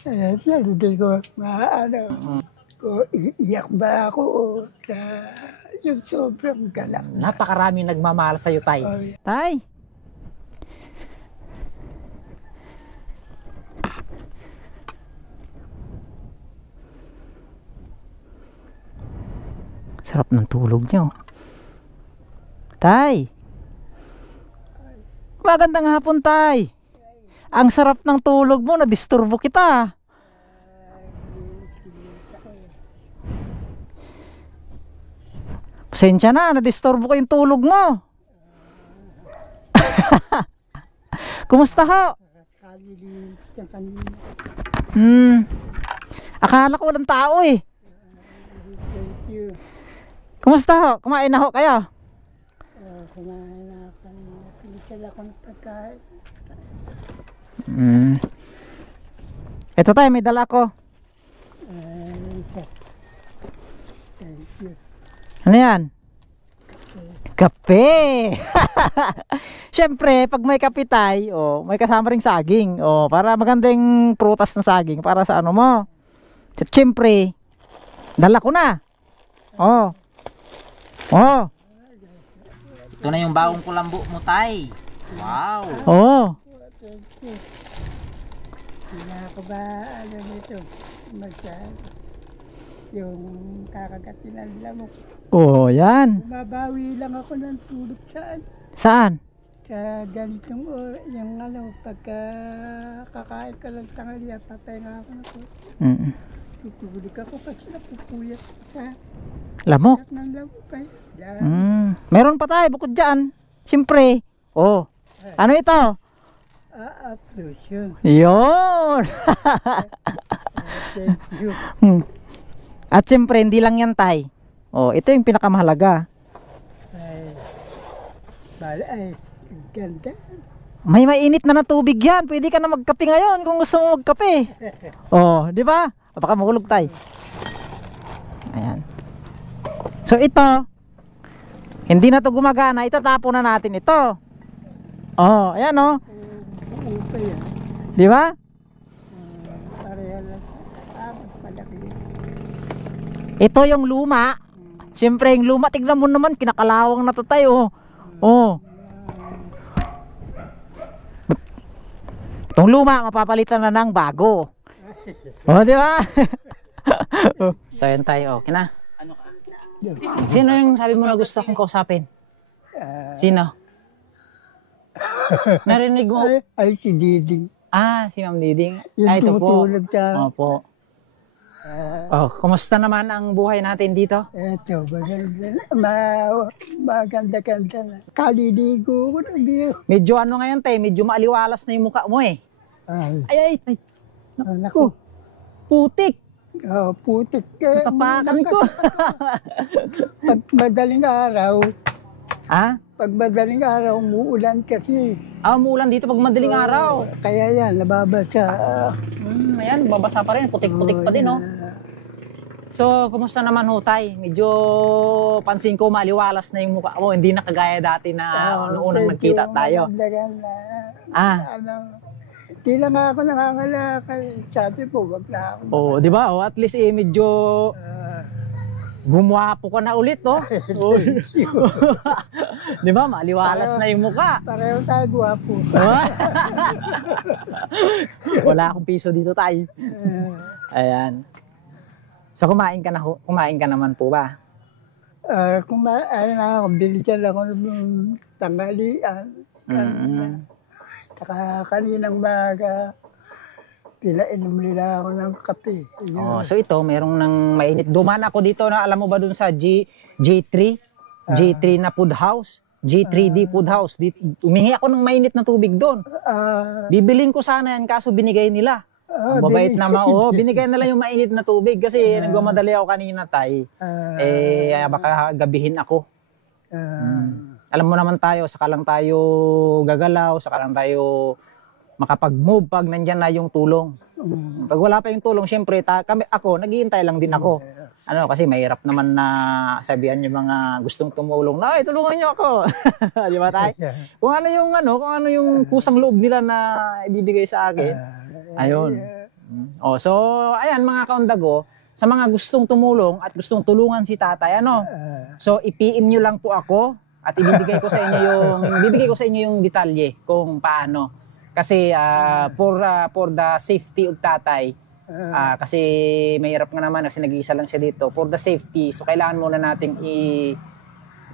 Hindi ko maano. Kung iiyak ba ako o sa yung sobrang galak. Napakarami nagmamahal sa'yo, Tay. Oh, Tay! Sarap ng tulog nyo. Tay! Magandang hapon, Tay! Ang sarap ng tulog mo, nadisturbo kita. Pasensya na, nadisturbo ko yung tulog mo. Kumusta ho? Akala ko walang tao eh. thank you. Kumusta ho? Kumain na ho kayo? Kumain na ako. Pinisal ako ng pagkain. Ito tayo, may dala ko. Thank you. Ano yan? Kape! Siyempre, pag may kape tayo, oh, may kasama ring saging. Oh, para magandang prutas ng saging. Para sa ano mo. Siyempre, dala ko na. Oh. Oh. Ito na yung bagong kulambo mo, Tay. Wow. Oh. Thank you. Hindi ako ba ano nito? Yung kakagatin ng lamok. Oh, yan. Mabawi lang ako ng tulog saan? Saan? Sa ganitong yung ano, pagka kakain ka lang tanghalian, papahinga ako na po. Tutulog ako kasi napupuyat sa Lamok. ng lamok pa. Meron pa tayo bukod dyan. Siyempre. Oh. Ano ito? Appreciation. Yun. Thank you. At siyempre, hindi lang yan, Tay. Oh, ito yung pinakamahalaga. Ay, ganda. May mainit na tubig yan. Pwede ka na magkape ngayon kung gusto mo magkape. Oh, di ba? Baka mahulog, Tay. Ayan. So ito, hindi na to gumagana. Itatapon na natin ito. Oh, ayan oh. Upay yan. Di ba? Pareha lang. Malaki. Ito yung luma. Siyempre yung luma, tignan mo naman, kinakalawang na to tayo. Oh. Itong luma, mapapalitan na ng bago. Oh, di ba? So yan tayo, okay na. Sino yung sabi mo na gusto kong kausapin? Sino? Narinig mo? Ay, si Diding. Ah, si Ma'am Diding. Yung Ito po. tumutulog siya. Opo. Oh, kumusta naman ang buhay natin dito? Eto, maganda-ganda na. Kaliligo ko na biyo. Medyo ano ngayon tayo, medyo maaliwalas na yung mukha mo eh. Ay. Naku. Putik. Putik. Natapakan ko. Pag madaling araw, Pag madaling araw, umuulan kasi. umuulan dito pag madaling araw. Kaya yan, nababasa. Ayan, babasa pa rin, putik-putik pa din, no? So, kumusta naman ho, Tay? Medyo pansin ko maliwalas na yung mukha mo. Hindi na kagaya dati na unang nagkita tayo. Di lang ako nangangalakal. Sabi po, wag na ako. Oh, di ba? Oh, at least medyo gumwapo ka na ulit, no? Di ba? Maliwalas na yung mukha. Pareho tayo gwapo. Wala akong piso dito, Tay. Ayan. So, kumain ka naman po ba? Kumain na ako. Bilisan ako ng tanghalian. Saka kaninang maga, pinainom nila ako ng kape. Oh, so ito, merong nang mainit. Duman ako dito na, alam mo ba dun sa J3? J3 na food house. J3D food house. Umingi ako ng mainit na tubig doon. Bibilin ko sana yan, kaso binigay nila. Mabait naman. Binigay nila yung mainit na tubig kasi nagmamadali ako kanina, Tay. Baka gabihin ako. Alam mo naman tayo, saka lang tayo gagalaw, saka lang tayo makapag-move pag nandyan na yung tulong. Pag wala pa yung tulong, syempre, ako, naghihintay lang din ako. Kasi mahirap naman na sabihan yung mga gustong tumulong na, tulungan nyo ako. Di ba, Tay? Kung ano yung kusang loob nila na ibibigay sa akin, ayun. Oh, so ayan mga kaundago, sa mga gustong tumulong at gustong tulungan si tatay, ano? So i-PM nyo lang po ako at ibibigay ko sa inyo yung detalye kung paano. Kasi for the safety of tatay, kasi mahirap nga naman kasi nag-iisa lang siya dito. For the safety, so kailangan muna nating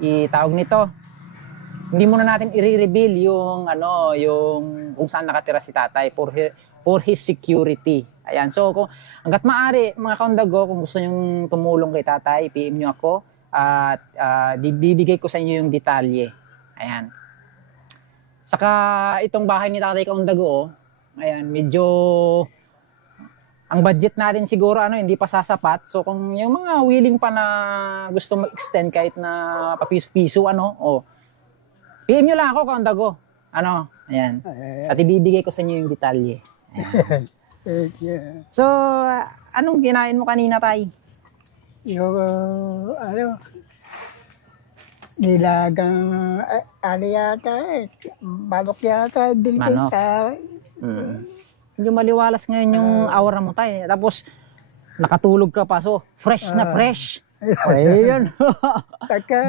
itawag nito. Hindi muna natin i-reveal yung kung saan nakatira si tatay for his security. Ayan. So kung hangga't maaari mga kaundago, kung gusto niyo tumulong kay tatay, PM niyo ako at bibigay ko sa inyo yung detalye. Ayan. Saka itong bahay ni tatay kaundago, ayan, medyo ang budget natin siguro hindi pa sasapat. So kung yung mga willing pa na gusto mag-extend kahit na papiso-piso PM nyo lang ako kaundago. Ayan. At ibibigay ko sa inyo yung detalye. Ayan. So anong kinain mo kanina, tay? Yung nilagang yata manok yata Manok. Medyo maliwalas ngayon yung aura mo, tay. Tapos nakatulog ka pa, so fresh na fresh. Ayun. Pagka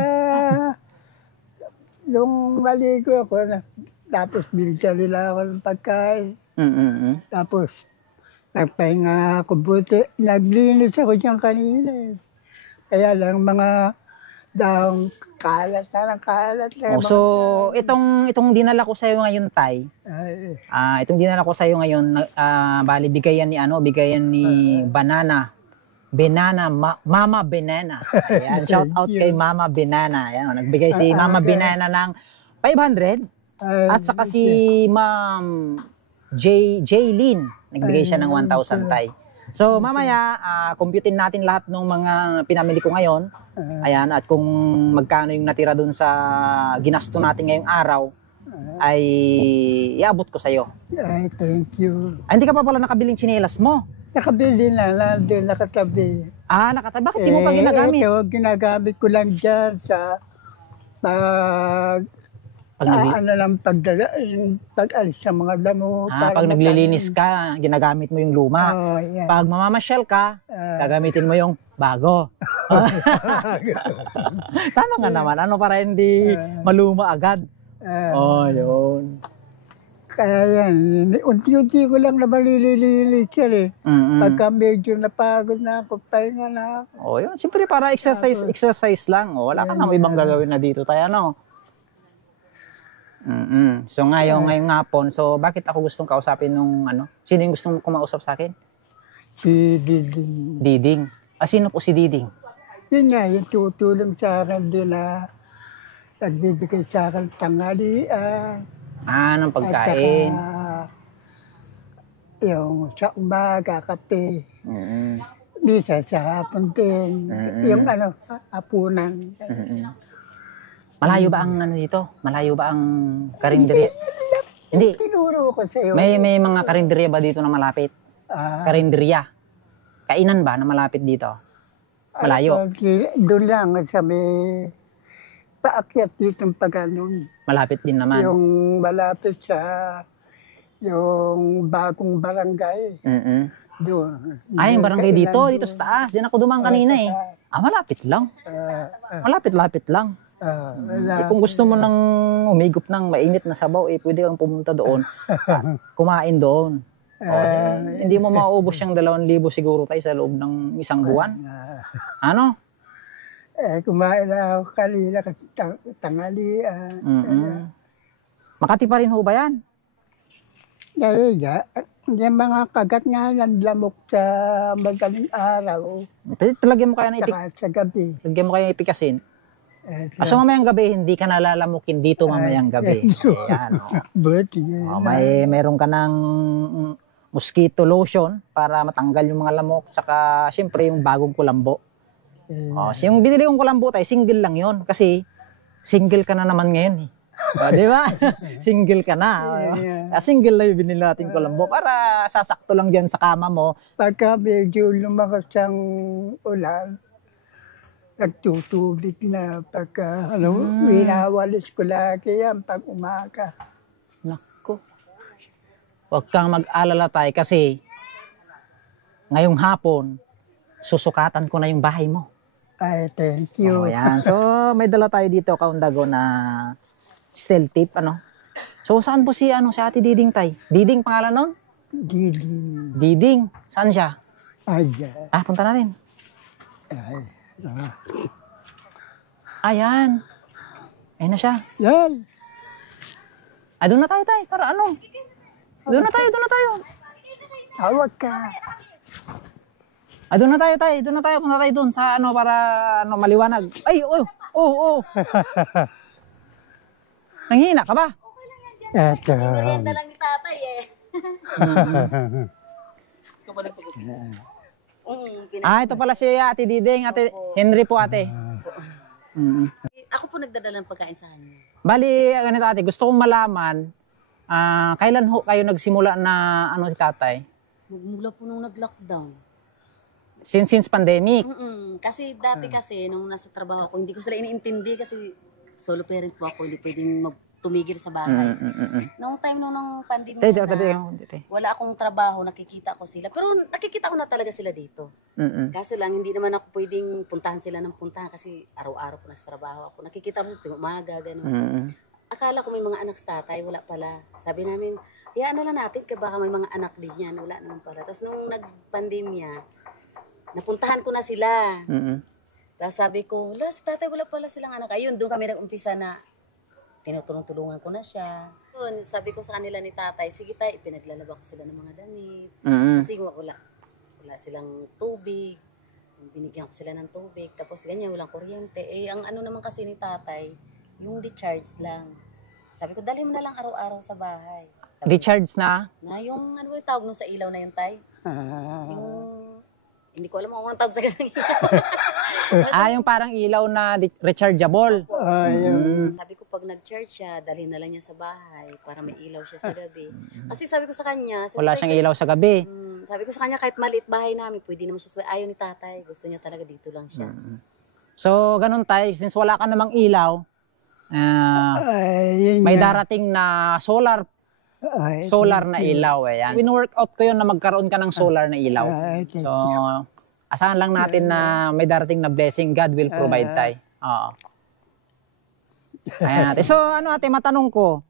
yung maligo ako, tapos binigyan nila ako ng pagkain. Tapos nagpahinga ako buti. Naglinis ako dyan kanina. Kaya lang mga daong kalat na. So itong dinala ko sa iyo ngayon, tay. Itong dinala ko sa iyo ngayon, bali bigayan ni Mama Banana. Ayan, shout out kay Mama Banana. Ayan, nagbigay si Mama Banana ng 500 at saka si Ma'am Jaylin nagbigay siya ng 1,000, tay. So mamaya computein natin lahat ng mga pinamili ko ngayon. Ayan, at kung magkano yung natira dun sa ginasto natin ngayong araw ay iabot ko sa iyo. Ay, thank you. Hindi ka pa pala nakabiling tsinelas mo. Nakabili na, nandun nakatabi. Nakatabi. Bakit di mo pa ginagamit? Ito, ginagamit ko lang dyan sa pag-alis sa mga damo. Pag naglilinis ka, ginagamit mo yung luma. Yeah. Pag mamamasyal ka, gagamitin mo yung bago. Tama nga naman. Para hindi maluma agad. Yun. Kaya yan, unti-unti ko lang na malililis yan Pagka medyo napagod na ako, pahinga na ako. Yun. Siyempre para exercise lang. Wala ka nang ibang gagawin na dito tayo, So ngayong hapon, so bakit ako gustong kausapin nung sino yung gustong kumausap sa akin? Si Diding. Diding? Sino po si Diding? Yun nga, yung tutulong sa akin din na nagbibigay sa akin tanghalian. Ng pagkain. At saka, yung sa umaga, kape. Misa sa hapon din. Yung hapunan. Malayo ba ang dito? Malayo ba ang karinderya? Hindi. Tinuro ko sa iyo. May mga karinderya ba dito na malapit? Karinderya. Kainan ba na malapit dito? Malayo. Doon lang sa may paakyat dito ng pag-anon. Malapit din naman. Yung malapit sa yung bagong barangay. Doon. Yung barangay dito sa taas. Diyan ako dumaan kanina malapit lang. Malapit-lapit lang. Kung gusto mo nang umigop ng mainit na sabaw, pwede kang pumunta doon. Kumain doon. Hindi mo mauubos yung 2,000 siguro tayo sa loob ng isang buwan. Kumain na ako kanina kasi tanghalian. Makati pa rin ho ba yan? Yung mga kagat nga ng lamok sa madaling araw. Talagyan mo kaya ng Saka sa gabi. Talagyan mo kaya ipikasin. So mamayang gabi, hindi ka nalalamukin dito mamayang gabi. Ayan. Meron ka ng mosquito lotion para matanggal yung mga lamok. Tsaka syempre yung bagong kulambo. So yung binili kong kulambo tayo, single lang yon. Kasi single ka na naman ngayon di ba? Single ka na. Single lang yung binili natin kulambo para sasakto lang dyan sa kama mo. Pagka medyo lumakas ang ulan, nagtutubig na. Pagka winawalis ko lagi yan pag umaga. Naku. Huwag kang mag-alala tayo kasi ngayong hapon, susukatan ko na yung bahay mo. Ay, thank you. Oh, yan. So, may dala tayo dito, Kaundago, na steel tip, ano? So, saan po si Ate Diding, tay? Diding pangalan nun? Didi. Diding. Saan siya? Ayan. Punta natin. Ay. Ayan. Ayun na siya. Yan. Doon na tayo, tay. Para ano? Doon na tayo. Tawag ka. Doon na tayo, tay. Doon na tayo. Punta tayo doon sa para maliwanag. Ay, oh. Nanghina ka ba? Eto. Merienda lang ni tatay eh. Ito pala si Ate Diding. Ate Henry po, ate. Ako po nagdadala ng pagkain sa kanya. Bali, ganito ate, gusto kong malaman, kailan ho kayo nagsimula na si tatay? Magmula po nung nag-lockdown. Since pandemic? Kasi dati nung nasa trabaho ako, hindi ko sila iniintindi kasi solo parent po ako, hindi pwedeng tumigil sa bahay. Noong time nung pandemya wala akong trabaho, nakikita ko sila. Pero nakikita ko na talaga sila dito. Kaso lang, hindi naman ako pwedeng puntahan sila ng puntahan kasi araw-araw ko nasa trabaho ako. Nakikita mo, umaga, gano'n. Akala ko may mga anak sa tatay, wala pala. Sabi namin, hayaan na lang natin, baka may mga anak din yan. Wala naman pala. Tapos nung nag-pandemya, napuntahan ko na sila. Tapos sabi ko, si tatay, wala pala silang anak. Ayun, doon kami nag-umpisa na tinutulungan ko na siya. Yun, sabi ko sa kanila ni tatay, sige tayo, pinaglalaba ko sila ng mga damit. Kasi wala silang tubig. Binigyan ko sila ng tubig. Tapos ganyan, walang kuryente. Ang ano naman kasi ni tatay, yung decharge lang. Sabi ko, dali mo na lang araw-araw sa bahay. Decharge na? Na yung, ano yung tawag nung sa ilaw na yun, tay? Yung, hindi ko alam kung anong tawag sa ganang ilaw. Yung parang ilaw na rechargeable. Sabi ko, pag nag-charge siya, dalhin na lang niya sa bahay para may ilaw siya sa gabi. Kasi sabi ko sa kanya, wala siyang ilaw sa gabi. Sabi ko sa kanya, kahit maliit bahay namin, pwede naman siya sa bahay. Ayaw ni tatay, gusto niya talaga dito lang siya. So, ganun tayo, since wala ka namang ilaw, may darating na solar na ilaw yan. Win-workout ko yun na magkaroon ka ng solar na ilaw. So, asahan lang natin na may darating na blessing. God will provide tayo. Oo. Ayan natin. So, ate, matanong ko,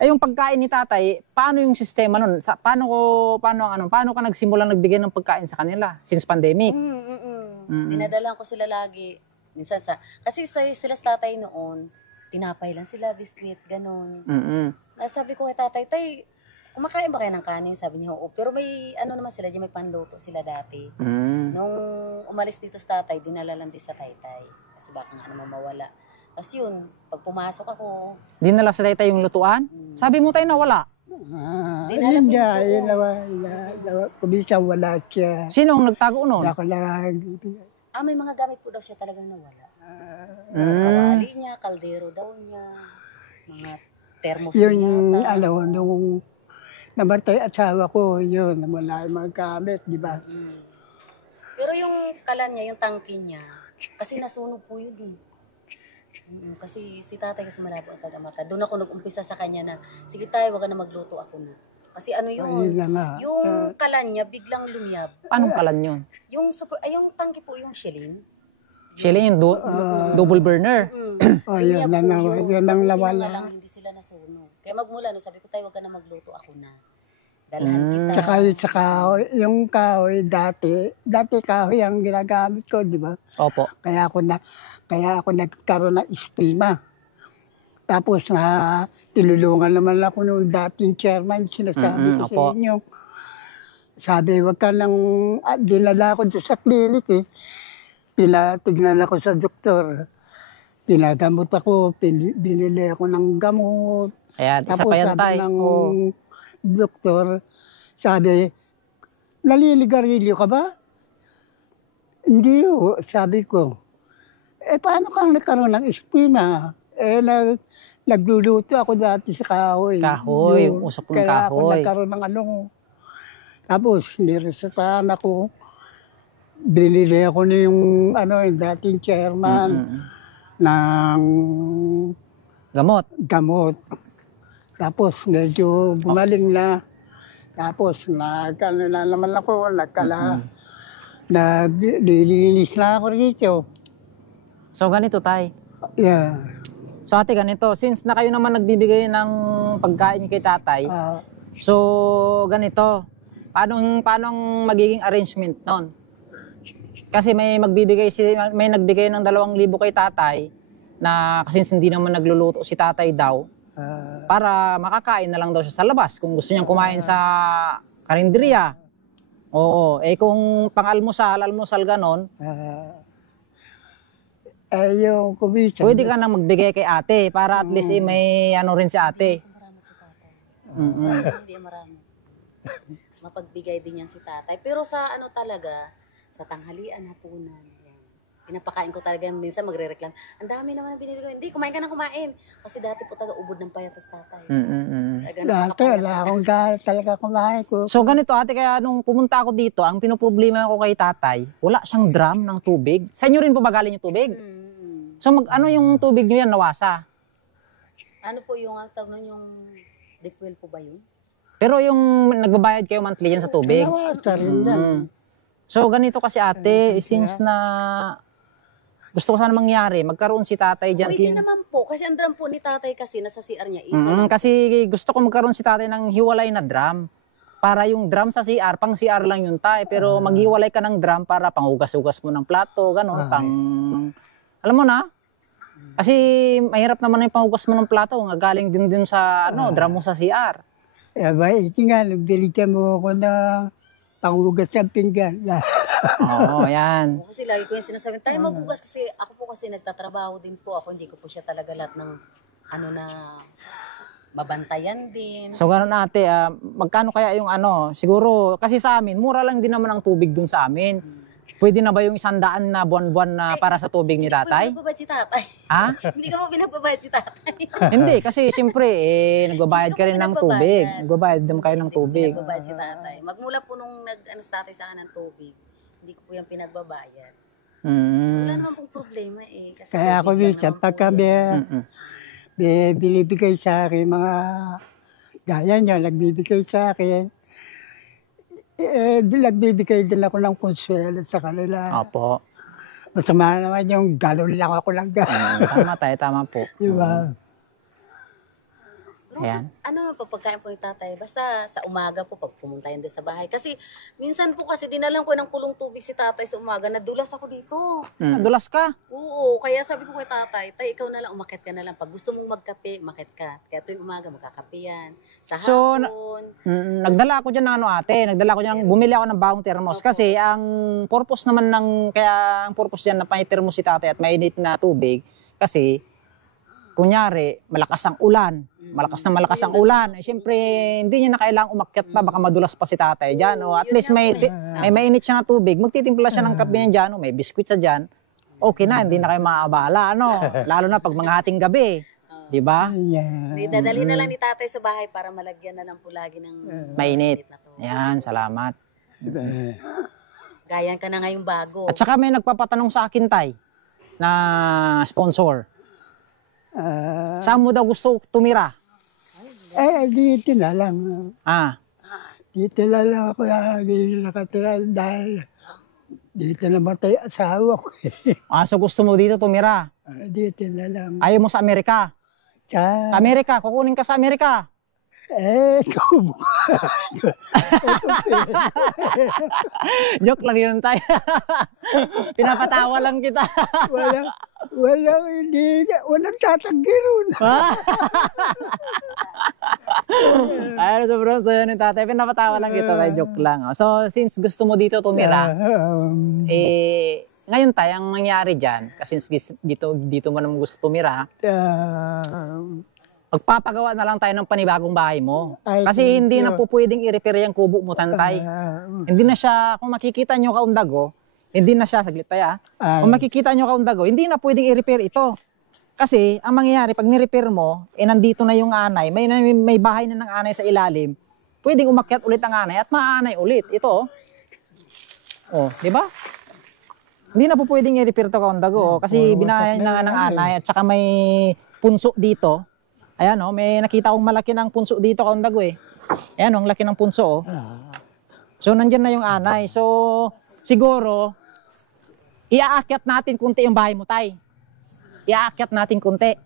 yung pagkain ni tatay, paano yung sistema nun? Paano ka nagsimulang nagbigay ng pagkain sa kanila since pandemic? Dinadalan ko sila lagi. Minsan kasi sila sa tatay noon, tinapay lang sila, biscuit, gano'n. Sabi ko kay tatay, kumakain ba kayo ng kanin? Sabi niya, oo. Pero may, naman sila, may panluto sila dati. Nung umalis dito sa tatay, dinala lang din sa taytay. Kasi baka nga naman mawala. Tapos yun, pag pumasok ako. Dinala sa taytay yung lutuan? Sabi mo tayo na wala? Dinala ko dito. Wala siya. Sino ang nagtago nun? Ako lang. May mga gamit po daw siya talagang nawala. Kawali niya, kaldero daw niya, mga thermos niya. Nung namatay asawa ko, yun, wala yung mga gamit, di ba? Pero yung kalan niya, yung tangke niya, kasi nasunog po yun eh. Kasi si tatay kasi malabo ang taga-mata. Doon ako nag-umpisa sa kanya na, sige tayo, wag na magluto, ako na. Kasi yung kalan niya biglang lumiyab. Anong kalan yun? Yung tangke po, yung Shilin. Shilin, yung double burner. Yun ang nawala. Lang, hindi sila nasunog. Kaya magmula, sabi ko tayo, wag na magluto, ako na. Dalhan kita. Tsaka yung kahoy, dati kahoy ang ginagamit ko, di ba? Opo. Kaya ako nagkaroon ng estima. Tapos tinulungan naman ako nung dating chairman, sinasabi ko sa inyo. Sabi, wag ka lang, dinala ko sa clinic eh. Pinatignan ako sa doktor. Pinagamot ako, binili ako ng gamot. Ayan, isa pa yan tayo. Tapos sabi ng doktor, sabi, naliligarilyo ka ba? Hindi ho, sabi ko. Paano kang nagkaroon ng espina? Nagluluto ako dati sa kahoy. Kahoy, usok ng kahoy. Kaya ako nagkaroon ng Tapos, niresetahan ako. Binili ako na yung dating chairman ng gamot. Tapos, medyo bumaling na. Tapos, ano na naman ako, nililinis na ako rito. So ganito tay. Yeah. So ate ganito, since na kayo naman nagbibigay ng pagkain kay tatay, so ganito, paano magiging arrangement nun? Kasi may nagbigay ng 2,000 kay tatay na kasi hindi naman nagluluto si tatay daw para makakain na lang daw siya sa labas kung gusto niyang kumain sa karinderiya. Oo, kung almusal ganon, yung kumisa. pwede ka na magbigay kay ate para at least may ano rin si ate. Marami si tatay. Sa hindi marami. Mapagbigay din yan si tatay. Pero sa ano talaga, sa tanghalian, hapunan, yan. Pinapakain ko talaga yan. Minsan magre-reklam, ang dami naman ang binili ko. Hindi, kumain ka na kumain. Kasi dati po taga ubod ng payatos tatay. Dati, wala akong talaga kumain ko. So ganito ate, kaya nung pumunta ako dito, ang pinoproblema ko kay tatay, wala siyang drum ng tubig. Sa inyo rin po ba galing yung tubig? So ano yung tubig nyo yan nawasa? Ano po yung ang tawag nun, yung deep well po ba yun? Pero yung nagbabayad kayo monthly yan sa tubig? Nawasa rin yan. So ganito kasi ate, since na gusto ko sana mangyari, magkaroon si tatay dyan. Pwede naman po, kasi ang drum po ni tatay kasi nasa CR niya isa. Kasi gusto ko magkaroon si tatay ng hiwalay na drum. Para yung drum sa CR, pang CR lang yun tay. Pero maghiwalay ka ng drum para panghugas-hugas mo ng plato, gano'n. Alam mo na? Kasi mahirap naman yung panghugas mo ng plato. Galing din sa drum mo sa CR. Iti nga, nagdilitan mo ako na panghugas ng pinggan. Oo, yan. Kasi lagi ko yung sinasabi, tayo maghugas kasi ako po kasi nagtatrabaho din po ako. Hindi ko po siya talaga lahat ng na mabantayan din. So gano'n ate, magkano kaya yung siguro, kasi sa amin, mura lang din naman ang tubig dun sa amin. Pwede na ba yung 100 na buwan-buwan na para sa tubig ni tatay? Hindi ko si tatay. Ha? Hindi ka mo pinagbabayad si tatay. Hindi, kasi siyempre, nagbabayad ka rin ng tubig. Nagbabayad din kayo ng tubig. Pinagbabayad si tatay. Magmula po nung si tatay sa akin ng tubig, hindi ko po yung pinagbabayad. Wala naman pong problema Kasi Kaya ako minsan, pagka binibigay sa akin, mga gaya niya, nagbibigay sa akin, nagbibigay din ako ng konsuelo sa kanila. Opo. Masama naman yung galon lang ako lang. Tama tayo, tama po. Diba? Ayan. Ano po pagkain po ni tatay? Basta sa umaga po pag pumunta yun doon sa bahay. Kasi minsan po kasi dinalang ko ng kulong tubig si tatay sa umaga. Nadulas ako dito. Dulas ka? Oo. Kaya sabi ko kay tatay, tay ikaw na lang, umakyat ka na lang. Pag gusto mong magkape, umakyat ka. Kaya tuwing umaga magkakape yan. Sa hapon. Nagdala ako dyan ng ate. Bumili ako ng bagong termos. Kasi ang purpose naman ang purpose dyan na panitermos si tatay at mainit na tubig. Kasi, kunyari, malakas ang ulan. Malakas ang ulan. Siyempre, hindi niya na kailangang umakyat pa. Baka madulas pa si tatay dyan. At least may mainit siya na tubig. Magtitimpla siya ng kape niya dyan. May biskwit siya dyan. Okay na, hindi na kayo maaabala. Lalo na pag mga hating gabi. Diba? Yeah. Dadalhin na lang ni tatay sa bahay para malagyan na lang po lagi ng mainit. na to. Yan, salamat. Gayan ka na ngayong bago. At saka may nagpapatanong sa akin, tay, na sponsor. Saan mo daw gusto tumira? Dito na lang. Dito na lang ako nakatira dahil dito namatay asawa ko. So gusto mo dito tumira? Dito na lang. Ayaw mo sa Amerika? Sa Amerika, kukunin ka sa Amerika. Joke lang yun tayo. Pinapatawa lang kita. Walang tatanggi ron. Ay, sobrang sayo ni tatay. Pinapatawa lang kita tayo, joke lang. So, since gusto mo dito tumira, ngayon tayo, ang nangyari dyan, kasi dito mo naman gusto tumira, magpapagawa na lang tayo ng panibagong bahay mo. Kasi hindi na po pwedeng i-repair yung kubo mo, tantay. Hindi na siya, kung makikita nyo kaundago, hindi na siya, saglit tayo kung makikita nyo kaundago, hindi na pwedeng i-repair ito. Kasi, ang mangyayari, pag ni-repair mo, nandito na yung anay, may bahay na ng anay sa ilalim, pwedeng umakyat ulit ang anay at maaanay ulit. Ito, di ba? Hindi na po pwedeng i-repair ito kaundago, kasi binahay na ng anay at saka may punso dito. Ayan may nakita kong malaki ng punso dito kaundago Ayan, ang laki ng punso, oh. Ah, So, nandyan na yung anay. So, siguro, iaakyat natin kunti yung bahay mo, tay. Iaakyat natin kunti.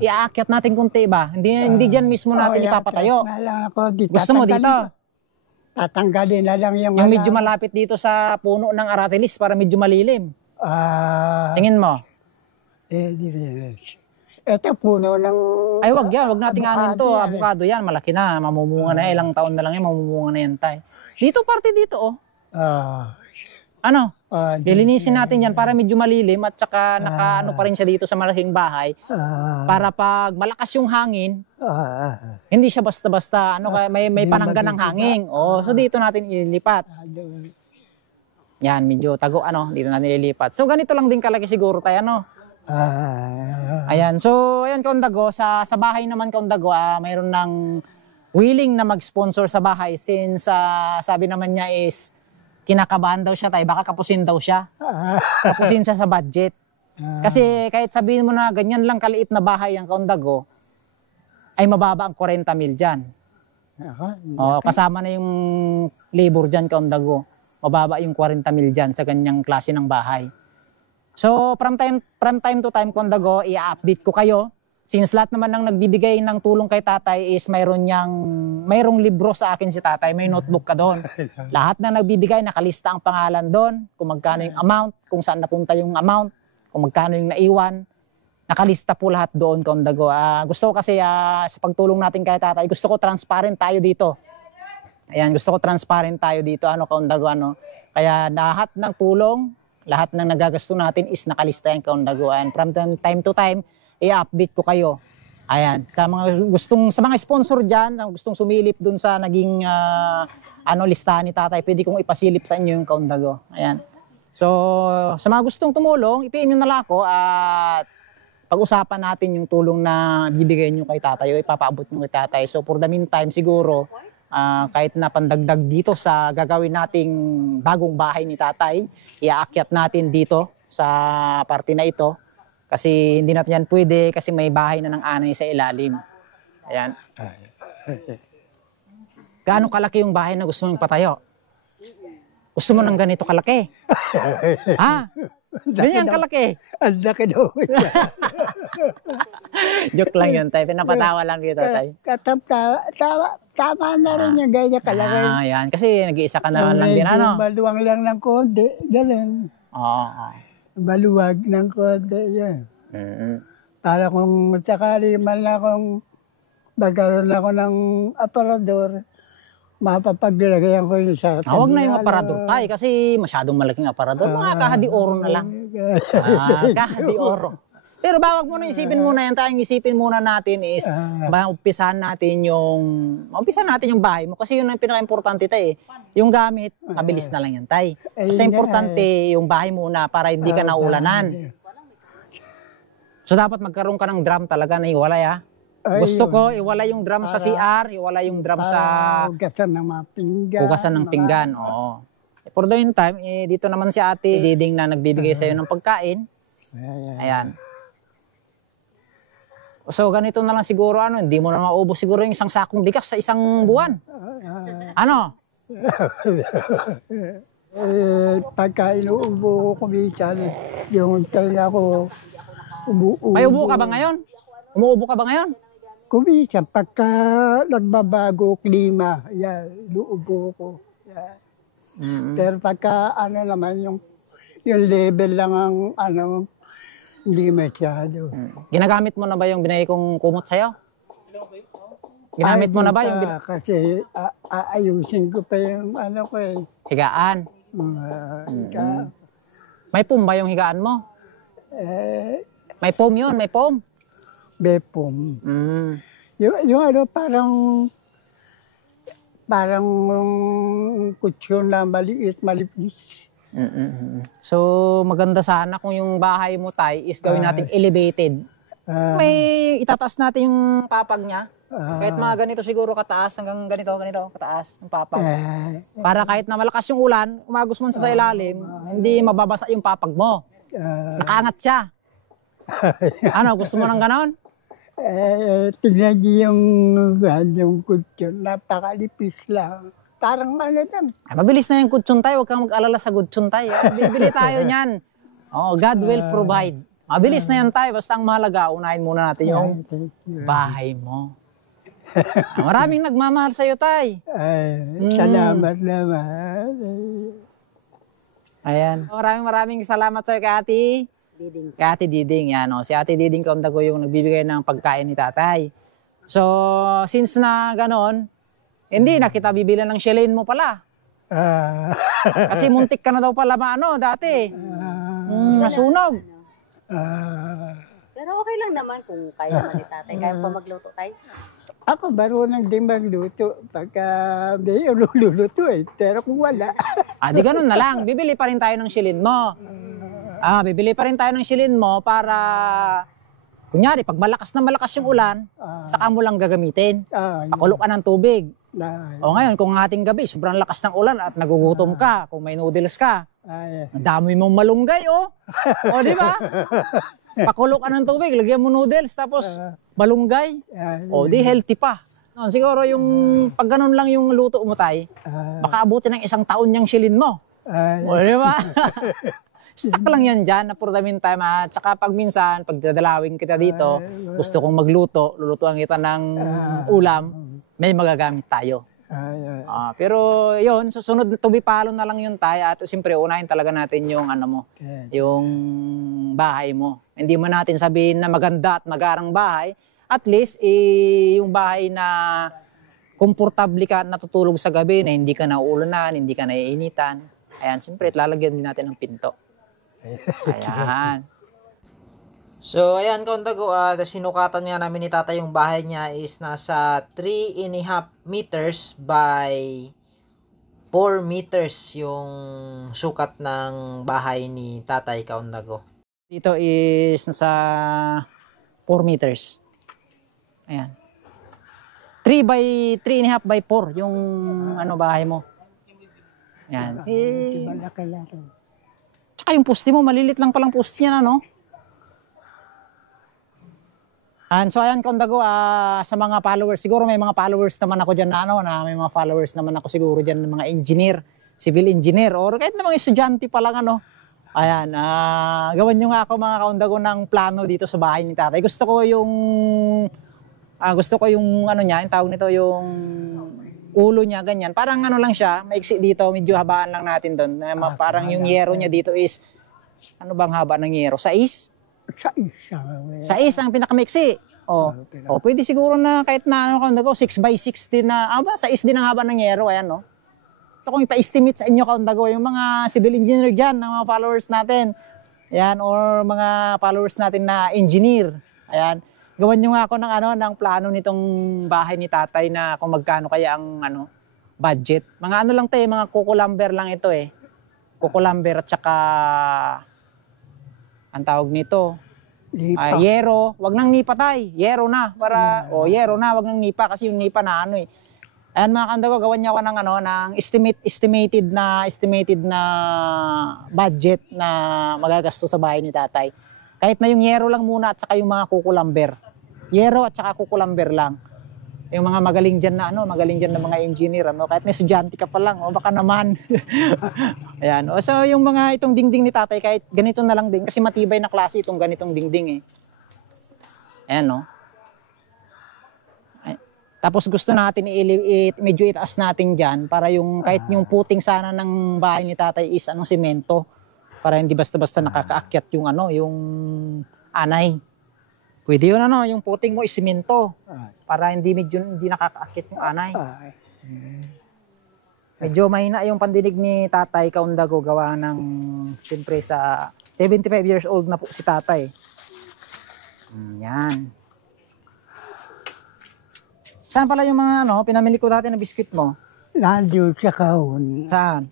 Iaakyat natin kunti ba? Hindi dyan mismo natin ipapatayo. Gusto mo dito? Tatanggalin na lang yung medyo malapit dito sa puno ng aratilis para medyo malilim. Tingin mo? Ito puno ng... Ay, wag yan. Wag nating anin to. Avocado yan. Malaki na. Mamumunga na. Ilang taon na lang yan. Mamumunga na yan, tay. Dito, parte dito, oh. Ano? Lilinisin natin yan para medyo malilim at saka nakaano pa rin siya dito sa malaking bahay. Para pag malakas yung hangin, hindi siya basta-basta, may panangga ng hangin. Oh, so dito natin ililipat. Yan, medyo tago, dito natin ililipat. So ganito lang din kalaki siguro tayo, Ayan, so ayan, Kaundago, sa bahay naman, Kaundago, mayroon ng willing na mag-sponsor sa bahay since sabi naman niya is kinakabahan daw siya tayo, baka kapusin daw siya. Kapusin siya sa budget. Kasi kahit sabihin mo na ganyan lang kaliit na bahay ang Kaundago, ay mababa ang 40,000 dyan. Kasama na yung labor dyan, Kaundago. Mababa yung 40,000 dyan sa ganyang klase ng bahay. So from time to time, Kaundago, i-update ko kayo. Since lahat naman ng nagbibigay ng tulong kay tatay is mayroong libro sa akin si tatay, may notebook ka doon. Lahat na nagbibigay, nakalista ang pangalan doon, kung magkano yung amount, kung saan napunta yung amount, kung magkano yung naiwan. Nakalista po lahat doon, Kaundago. Gusto ko kasi sa pagtulong natin kay tatay, gusto ko transparent tayo dito. Ayan, gusto ko transparent tayo dito, Kaundago, Kaya lahat ng tulong, lahat ng nagagasto natin is nakalista yan, Kaundago. And from time to time, i-update ko kayo. Ayan, sa mga sponsor diyan, na gustong sumilip dun sa naging listahan ni tatay, pwede kong ipasilip sa inyo yung Kaundago. Ayan. So, sa mga gustong tumulong, ipiin nyo na lang ako at pag-usapan natin yung tulong na bibigay nyo kay tatay o ipapaabot nyo kay tatay. So, for the meantime, siguro, kahit na pandagdag dito sa gagawin nating bagong bahay ni tatay, iaakyat natin dito sa parte na ito. Kasi hindi natin yan pwede kasi may bahay na ng anay sa ilalim. Ayan. Gaano kalaki yung bahay na gusto mong patayo? Gusto mo ng ganito kalaki? Ganyan kalaki. Ang laki daw. Joke lang yun, tay. Pinapatawa lang dito, tay. Tama na rin yung ganyan kalaki. Ayan. Kasi nag-iisa ka naman lang din, Maluwang lang ng konti. Ganun. Oo. Maluwag ng konti yan. Para kung sakali man lang akong magkaroon ako ng aparador, mapapaglagyan ko yun sa... Huwag na yung aparador tayo kasi masyadong malaking aparador. Mga kahadi oro na lang. Kahadi oro. Pero bawag mo na isipin muna yan. Tayong isipin muna natin is maumpisahan natin yung bahay mo. Kasi yun ang pinaka-importante tayo. Yung gamit, mabilis na lang yan tayo. Basta importante yung bahay muna para hindi ka naulanan. So dapat magkaroon ka ng drum talaga na iwalay Gusto ko iwalay yung drum sa CR, iwalay yung drum sa hugasan ng mga pinggan. Hugasan ng pinggan, oo. For the meantime, dito naman si Ate Diding na nagbibigay sa'yo ng pagkain. Ayan. So ganito na lang siguro, hindi mo na maubos siguro yung isang sakong bigas sa isang buwan. Pagka inuubo ko kumisan, yung kaya ko umuubo. May ubo ka ba ngayon? Umuubo ka ba ngayon? Kumisan, pagka nagbabago klima, yan, inuubo ko. Yan. Pero pagka naman, yung level lang ang hindi masyado. Ginagamit mo na ba yung binigay kong kumot sa'yo? Ginamit mo na ba yung... Kasi aayusin ko pa yung Higaan? May foam ba yung higaan mo? May foam yun, may foam? May foam. Yung parang kutsyon na maliit, malipis. So maganda sana kung yung bahay mo tay is gawin natin elevated. May itataas natin yung papag niya. Kahit mga ganito siguro kataas hanggang ganito kataas yung papag. Para kahit na malakas yung ulan, umagos mo sa ilalim, hindi mababasa yung papag mo. Nakaangat siya. Gusto mo ng ganon? Tignan niyo yung kutsyon, napakalipis lang. Parang ano lang. Mabilis na yung kutsyon tayo, huwag kang mag-alala sa kutsyon tayo. Bibili tayo niyan. Oh, God will provide. Mabilis na yan tayo, basta ang mahalaga, unahin muna natin yung bahay mo. Maraming nagmamahal sa'yo, tay. Salamat naman. Ayan. Maraming salamat sa'yo, kay Ate Diding. Kay Ate Diding. Yan, si Ate Diding Kaundago yung nagbibigay ng pagkain ni tatay. So, since na ganon, hindi na kita bibilan ng shilin mo pala. Kasi muntik ka na daw pala dati. Nasunog. Pero okay lang naman kung kaya naman ni tatay. Kaya pa magluto tayo. Ako marunong din magluto. Pagka may luluto pero kung wala. Di ganun na lang. Bibili pa rin tayo ng shilin mo. Bibili pa rin tayo ng shilin mo para, kunyari, pag malakas yung ulan, saka mo lang gagamitin. Pakulo ka ng tubig. O ngayon, kung ating gabi, sobrang lakas ng ulan at nagugutom ka, kung may noodles ka, ang dami mong malunggay, O, di ba? Pakulo ka ng tubig, lagyan mo noodles, tapos malunggay. Di healthy pa. Siguro yung, pag ganun lang yung luto mo, tay, baka abutin ng 1 taon yung shilin mo. Di ba? Stuck lang yan dyan, na for the meantime. At saka pag minsan, pag dadalawin kita dito, gusto kong magluto, lulutuan kita ng ulam, may magagamit tayo. Pero yun, susunod to be follow na lang yun tayo. At siyempre, unahin talaga natin yung yung bahay mo. Hindi mo natin sabihin na maganda at magarang bahay. At least, yung bahay na komportable ka at natutulog sa gabi, na hindi ka nauulanan, hindi ka naiinitan. Ayan, siyempre, lalagyan din natin ng pinto. Ayan. So, ayan, Kaundago, sinukatan nga namin ni tatay yung bahay niya is nasa 3.5 meters by 4 meters yung sukat ng bahay ni tatay, Kaundago. Dito is nasa 4 meters. Ayan. 3 by 3.5 by 4 yung bahay mo. Ayan. Tsaka yung poste mo, malilit lang palang poste niya, So ayan, Kaundago, sa mga followers, siguro may mga followers naman ako dyan na may mga followers naman ako siguro dyan ng mga engineer, civil engineer, or kahit na mga estudyante pa lang, Ayan, gawan nyo nga ako mga Kaundago ng plano dito sa bahay ni tatay. Gusto ko yung niya, yung tawag nito, yung ulo niya, ganyan. Parang lang siya, maiksi dito, medyo habaan lang natin doon. Parang yung yero niya dito is, ano bang haba ng yero? 6? 6 ang pinakamaiksi. Pwede siguro na kahit na 6 by 6 din na, 6 din ang haba ng yero, ayan, Ito kung ipa-estimate sa inyo, Kaundago, yung mga civil engineer dyan, ng mga followers natin, ayan, or mga followers natin na engineer, ayan. Gawan nyo nga ako ng plano nitong bahay ni tatay na kung magkano kaya ang budget. Mga lang tayo, mga kukulamber lang ito Kukulamber at saka ang tawag nito. Yero, wag nang nipa tay. Yero na para yero na, wag nang nipa kasi yung nipa na Ayan mga Kaundago, gawan niyo ako ng estimated na budget na magagastos sa bahay ni tatay. Kahit na yung yero lang muna at saka yung mga kukulamber. Yero at saka kukulamber lang. Yung mga magaling dyan na mga engineer, kahit na estudyante ka pa lang, baka naman. Ayan. So yung mga itong dingding ni tatay, kahit ganito na lang din, kasi matibay na klase itong ganitong dingding Ayan, Tapos gusto natin medyo itaas natin dyan para yung kahit yung puting sana ng bahay ni tatay is semento. Para hindi basta-basta nakakaakyat yung yung anay. Pwede yun yung puting mo is simento. Para hindi nakakaakyat yung anay. Medyo mahina yung pandinig ni tatay, Kaundago, gawa ng siyempre sa 75 years old na po si tatay. Yan. Saan pala yung mga pinamili ko dati na biscuit mo? Nandiyo sa kahon. Saan?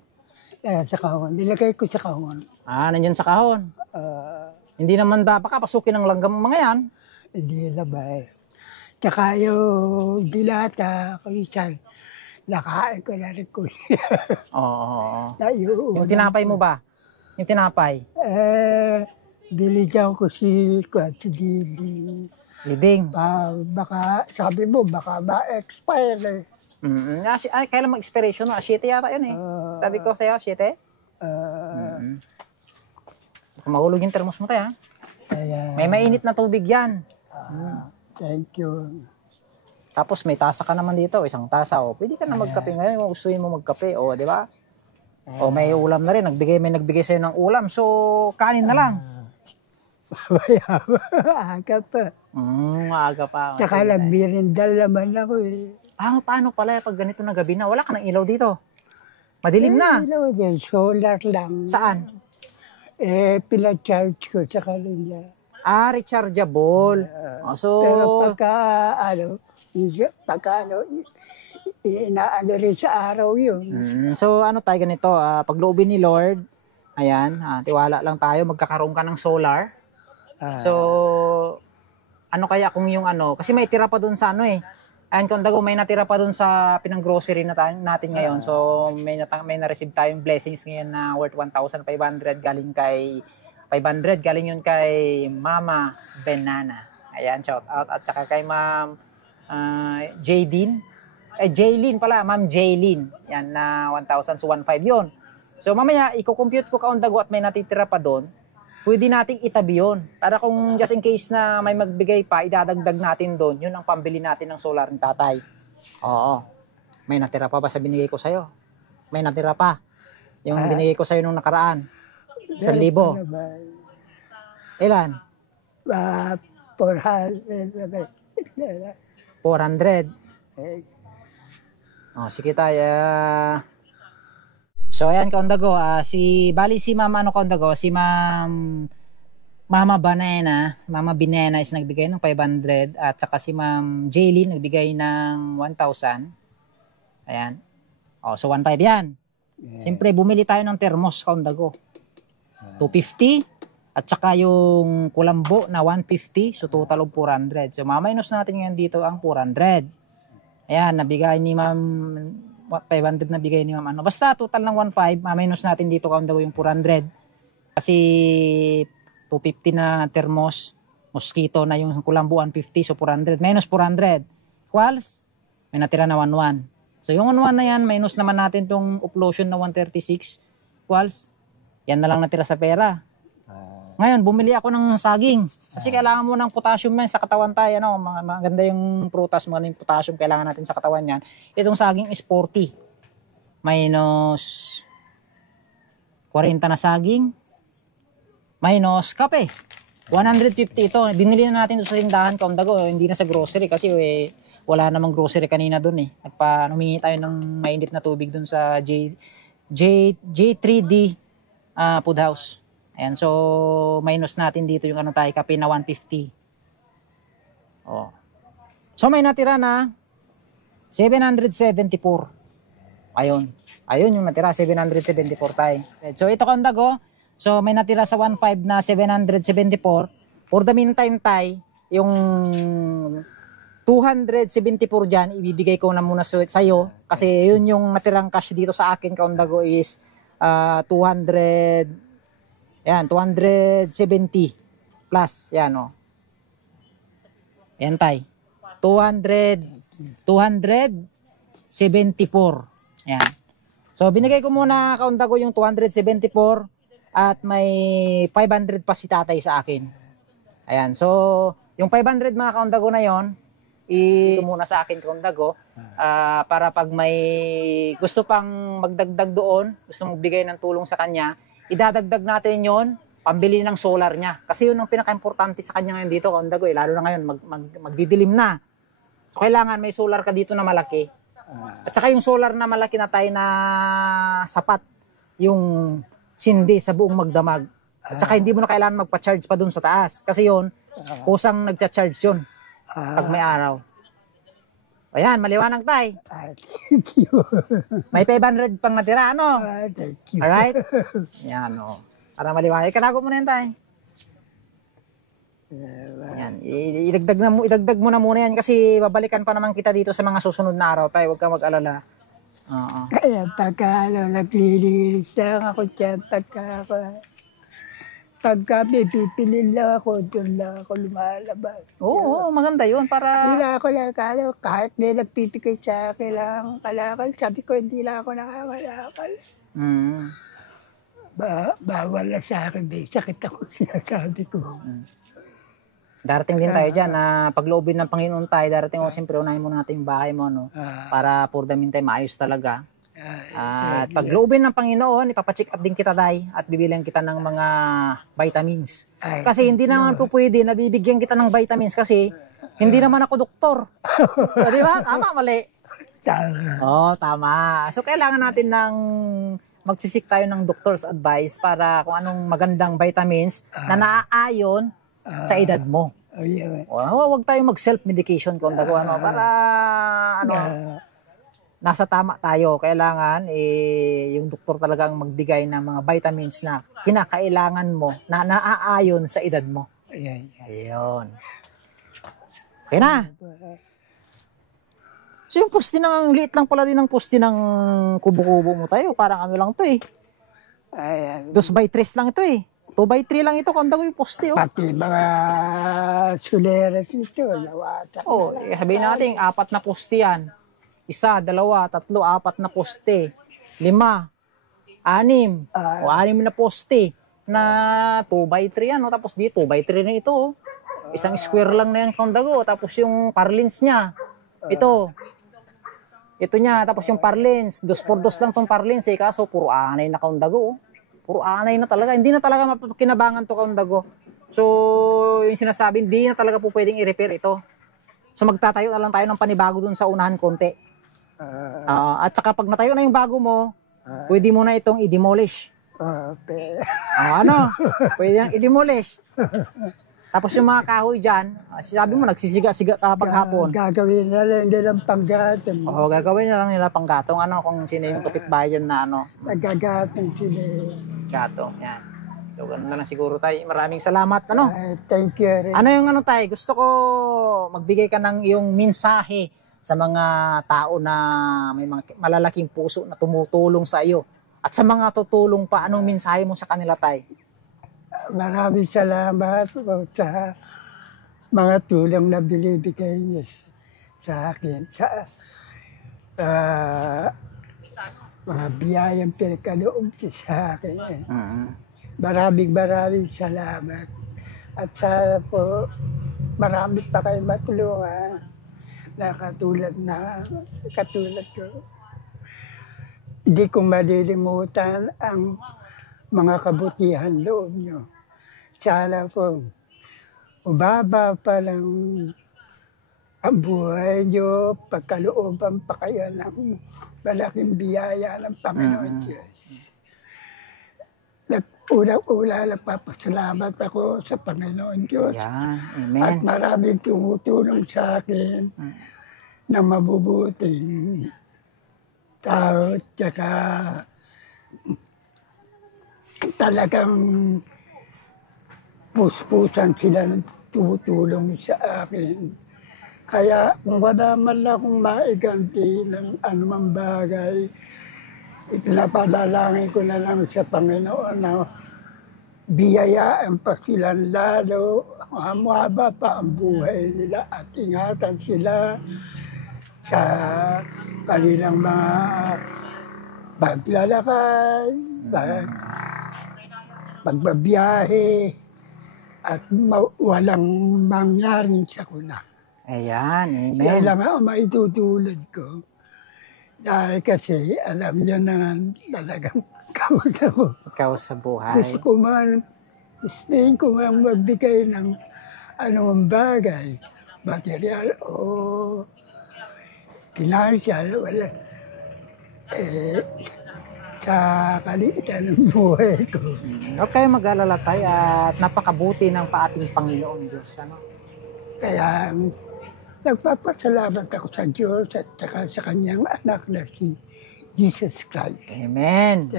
Sa kahon. Nilagay ko sa kahon. Nandyan sa kahon. Hindi naman baka pasukin ng langgam mga yan. Hindi labay. Tsaka yung dilata, kulisan, nakain ko na rin ko. Oo. Yung tinapay mo ba? Yung tinapay? Binigyan ko si Didi. Leading. Baka, sabi mo, baka ma-expire eh. Ay, kailan mag-expiration? 7 yata yun eh. Sabi ko sa'yo, 7? Baka mahulog yung thermos mo tayo, ha? May mainit na tubig yan. Thank you. Tapos may tasa ka naman dito, isang tasa. Pwede ka na magkape ngayon kung gustuin mo magkape. Di ba? May ulam na rin. May nagbigay sa'yo ng ulam. So, kanin na lang. Aga pa. Maaga pa. Tsaka nagbirindal naman ako eh. Paano pala pag ganito na gabi na? Wala ka ng ilaw dito. Madilim na. Ilaw din, solar lang. Saan? Pina-charge ko sa kanila. Rechargeable. Pero inaano rin sa araw yun. So ano tayo ganito, pagloobin ni Lord, ayan, tiwala lang tayo, magkakaroon ka ng solar. So, ano kaya kung yung kasi may tira pa dun sa ayan kung dago, may natira pa dun sa pinang-grocery natin ngayon. So, may na-receive tayong blessings ngayon na worth 1,500 galing yun kay Mama Benana. Ayan, shout out. At saka kay Ma'am Jaylin pala, Ma'am Jaylin. Yan na 1,000, so 1,500 yun. So mamaya, i-compute ko kaundago at may natitira pa doon, pwede nating itabi yun. Para kung just in case na may magbigay pa, idadagdag natin doon, yun ang pambili natin ng solar ng tatay. Oo. May natira pa ba sa binigay ko sa'yo? May natira pa. Yung binigay ko sa'yo nung nakaraan. 1,000. Ilan? 400. 400. Sige tayo. So ayan kaundago, si Ma'am kaundago, si Mama Binena is nagbigay ng 500 at saka si Ma'am Jaylin nagbigay ng 1,000. Ayan. So 1,500 yan. Siyempre bumili tayo ng thermos kaundago. 250 at saka yung kulambo na 150, so total of 400. So maminus natin ngayon dito ang 400. Ayan, nabigay ni Ma'am 500 na bigay ni Ma'am Basta total ng 1,500, maminus natin dito kaundago yung 400. Kasi 250 na thermos, mosquito na yung kulambo 150, so 400. Minus 400. Equals, may natira na 1,100. So yung 1,100 na yan, minus naman natin tong uplosion na 136. Equals, yan na lang natira sa pera. Ngayon, bumili ako ng saging. Kasi kailangan mo ng potassium yan sa katawan tayo. Maganda yung prutas, maganda yung potassium kailangan natin sa katawan yan. Itong saging is 40. Minus 40 na saging. Minus kape. 150 ito. Binili na natin ito sa tindahan, kaundago. Hindi na sa grocery kasi wala namang grocery kanina dun eh. Humingi tayo ng mainit na tubig dun sa J3D Food House. Ayan, so minus natin dito yung tayo, kape na 150. So may natira na 774. Ayun yung natira, 774 tayo. So ito kaundago, so may natira sa 1,500 na 774. For the meantime tayo, yung 274 dyan, ibibigay ko na muna sa'yo. Kasi yun yung natirang cash dito sa akin kaundago is 200. Yan, 270 plus. Yan, Yan, tay. 274. Yan. So, binigay ko muna kaundago yung 274 at may 500 pa si tatay sa akin. Ayan. So, yung 500 mga kaundago na yon, muna sa akin kaundago para pag may gusto pang magdagdag doon, gusto magbigay ng tulong sa kanya, idadagdag natin yon, pambili ng solar niya. Kasi yun ang pinaka-importante sa kanya ngayon dito, kaundago, lalo na ngayon, magdidilim na. So, kailangan may solar ka dito na malaki. At saka yung solar na malaki na tayo na sapat, yung sindi sa buong magdamag. At saka hindi mo na kailangan magpa-charge pa dun sa taas. Kasi yun, kusang nagcha-charge yun pag may araw. Ayan, maliwanag tayo. Thank you. May 500 pang natira, Thank you. Alright? Yan, para maliwanag. Ikatago mo na yan tayo. Yan. Idagdag mo na muna yan kasi babalikan pa naman kita dito sa mga susunod na araw tayo. Huwag ka mag-alala. Kaya naglilinis lang ako dyan pagka may pipilin lang ako, doon lang ako lumalabas. Oo, maganda yun para... Hindi lang ako nakakala, kahit may nagpipikit sa akin lang kalakal, sabi ko hindi lang ako nakakalakal. Bawal na sa akin, may sakit ako sinasabi ko. Darating din tayo dyan na pagloobin ng Panginoon tayo, darating ako siyempre unahin muna natin yung bahay mo, no? Para for the meantime maayos talaga. At pagloobin ng Panginoon, ipapacheck up din kita, Day, at bibilang kita ng mga vitamins. Kasi hindi naman po pwede na bibigyan kita ng vitamins kasi hindi naman ako doktor. O, di ba? Tama, mali. Tama. Tama. So, kailangan natin ng magsisik tayo ng doctor's advice para kung anong magandang vitamins na naaayon sa edad mo. Huwag tayong mag-self-medication kung ano, para nasa tama tayo. Kailangan yung doktor talagang magbigay ng mga vitamins na kinakailangan mo na naaayon sa edad mo. Ayun. Okay na. So yung poste ng liit lang pala din ng poste ng kubo-kubo mo tayo. Parang ano lang to 2x3 lang ito 2x3 lang ito, kung yung poste. Pati mga suleras ito, lawatan. Sabihin natin, 4 na poste yan. 1, 2, 3, 4 na poste. 5, 6, 6 na poste na 2x3 yan. Tapos dito, 2x3 rin ito. Isang square lang na yung kaundago. Tapos yung parlins niya, ito niya. Tapos yung parlins, 2x2 lang itong parlins kaso puro anay na kaundago. Puro anay na talaga. Hindi na talaga mapakinabangan to kaundago. So, yung sinasabi, hindi na talaga po pwedeng i-repair ito. So, magtatayo na lang tayo ng panibago dun sa unahan konti. At saka pag natayo na yung bago mo, pwede mo na itong i-demolish. Pwede nang i-demolish. Tapos yung mga kahoy dyan, sabi mo, nagsisiga-siga kapag hapon. Gagawin na lang nila panggatong. Gagawin na lang nila panggatong. Kung sino yung kapitbahay dyan na Nagagatong sila. Gatong, yan. So, ganun na lang siguro tayo. Maraming salamat, Thank you. Ano yung tayo? Gusto ko magbigay ka ng iyong mensahe sa mga tao na may mga malalaking puso na tumutulong sa iyo. At sa mga tutulong pa, anong mensahe mo sa kanila, tay? Maraming salamat sa mga tulong na binibigay niyo sa akin. Sa mga biyayang pinagkaloob sa akin. Maraming salamat. At sana po, marami pa kayo matulungan na katulad ko. Hindi ko malilimutan ang mga kabutihan loob nyo. Sana po, umaba pa lang ang buhay nyo, pagkalooban pa kayo ng malaking biyaya ng Panginoon Diyos. Unang-una nagpapasalamat ako sa Panginoon Diyos. Amen. At maraming tumutulong sa akin na mabubuting tao. Tsaka talagang puspusan sila ng tumutulong sa akin. Kaya kung wala man lang akong maiganti ng anumang bagay, ipinapadalangin ko na lang sa Panginoon na biyayaan pa sila lalo, mahaba pa ang buhay nila at ingatan sila sa kanilang mga paglalakad, pagbabiyahe, at walang mangyaring sakuna. Ayan, amen. Yan lang ang maitutulad ko. Dahil kasi, alam niyo na talagang kausap ko. Ikaw sa buhay. Gusto ko man magbigay ng anong bagay, material o financial, wala. Sa kaliitan ng buhay ko. Huwag kayo mag-alala tayo at napakabuti ng ating Panginoon Diyos. Kaya nagpapasalamat ako sa Diyos at saka sa kanyang anak na si Jesus Christ. Amen.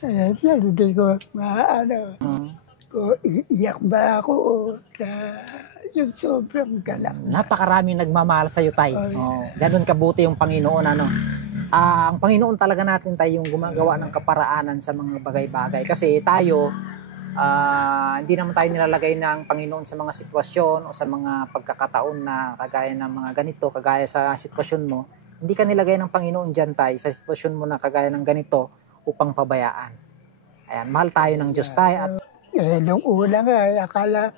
Kaya hindi ko kung iiyak ba ako o yung sobrang galak. Napakaraming nagmamahal sa iyo, tay. Ganun kabuti yung Panginoon, ang Panginoon talaga natin tayo yung gumagawa ng kaparaanan sa mga bagay-bagay. Kasi tayo, hindi naman tayo nilalagay ng Panginoon sa mga sitwasyon o sa mga pagkakataon na kagaya ng mga ganito, kagaya sa sitwasyon mo. Hindi ka nilagay ng Panginoon dyan tayo sa sitwasyon mo na kagaya ng ganito upang pabayaan. Ayan, mahal tayo ng Diyos tayo. At Nung una nga, akala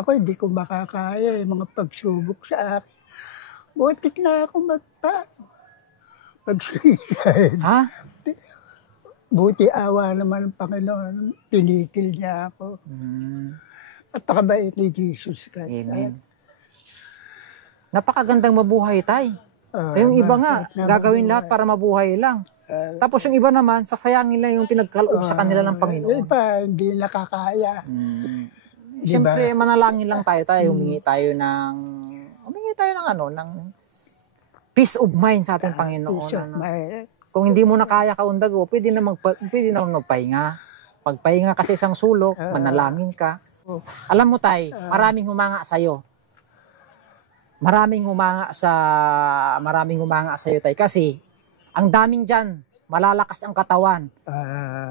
ko hindi ko makakaya yung mga pagsubok sa akin. Butik na ako mag-suicide. ha? Buti awa naman ng Panginoon, tinigil niya ako. At pakabait ni Jesus Christ. Amen. Napakagandang mabuhay tayo. Yung iba nga, gagawin lahat para mabuhay lang. Tapos yung iba naman, sasayangin lang yung pinagkaloob sa kanila ng Panginoon. Iba, hindi nakakaya. Siyempre, manalangin lang tayo. Humingi tayo ng ng peace of mind sa ating Panginoon. Peace of mind. Kung hindi mo na kaya kaundago, pwede na magpahinga. Pagpahinga kasi isang sulok, manalangin ka. Alam mo tayo, maraming humanga sa'yo. Maraming humanga sa iyo tayo kasi ang daming dyan, malalakas ang katawan,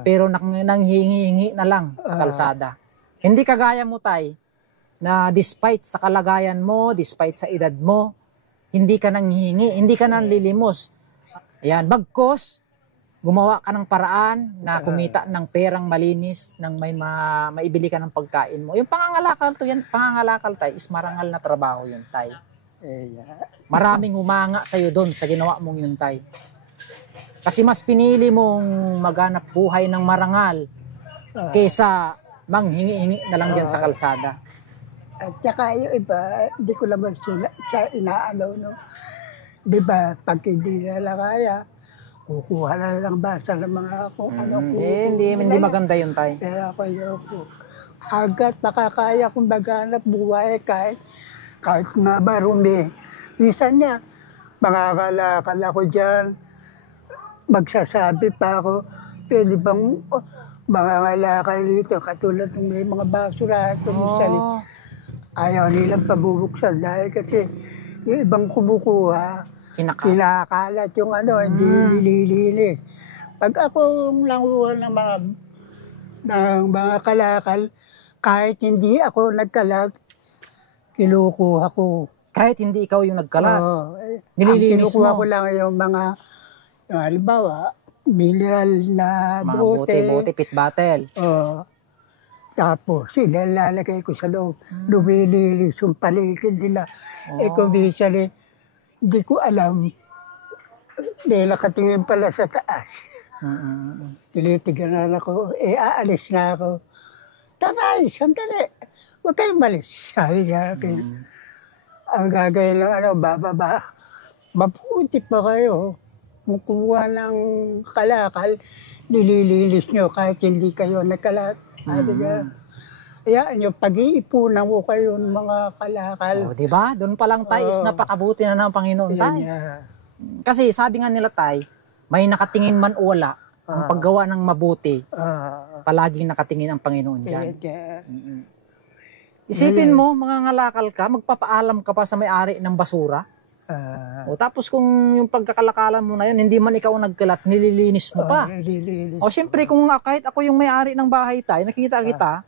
pero nanghihingi na lang sa kalsada. Hindi kagaya mo tay, na despite sa kalagayan mo, despite sa edad mo, hindi ka nanghihingi, hindi ka nanlilimos. Ayan, bagkos, gumawa ka ng paraan na kumita ng perang malinis, nang may maibili ka ng pagkain mo. Yung pangangalakal tay, is marangal na trabaho yun tay. Maraming humanga sa'yo doon sa ginawa mong yun tay. Kasi mas pinili mong maghanap buhay ng marangal kaysa manghingi-hingi na lang dyan sa kalsada. At saka yung iba, hindi ko naman siya inaalaw, no? Di ba, pag hindi nila kaya, kukuha na lang basa ng mga kung ano. Hindi maganda yun tay. Kaya ako yun. Hanggat makakaya kong maghanap buhay kahit mabarumi. Minsan niya, makakalakal ako dyan, magsasabi pa ako, pwede bang mangangalakal dito, katulad ng may mga basura, minsan ayaw nilang pabubuksan dahil kasi yung ibang kumukuha, kinakalat yung hindi nililinis. Pag ako nanguha ng mga kalakal, kahit hindi ako nagkalat, kinukuha ko. Kahit hindi ikaw yung nagkalat, nililinis mo. Kinukuha ko lang yung mga, halimbawa, mineral na bote, pit bottle. Tapos, lalagay ko sa loob. Lumililis yung paligid nila. Kung minsan hindi ko alam, dahil nakatingin pala sa taas. Tilitiganan ako, aalis na ako. Tatay, sandali. Huwag kayong malis. Sabi nga akin. Ang gagawin lang, bababa. Mabuti pa kayo. Kumukuha ng kalakal, nilililis nyo kahit hindi kayo nagkalat. Hayaan nyo, pag-iipunan ko kayo ng mga kalakal. Diba? Doon pa lang tayo is napakabuti na ng Panginoon tayo. Kasi sabi nga nila tayo, may nakatingin man o wala, ang paggawa ng mabuti, palaging nakatingin ang Panginoon dyan. Isipin mo, mga ngalakal ka, magpapaalam ka pa sa may-ari ng basura. Tapos kung yung pagkakalakalan mo na yun, hindi man ikaw nagkalat, nililinis mo pa. Siyempre, kung kahit ako yung may-ari ng bahay tayo, nakikita kita,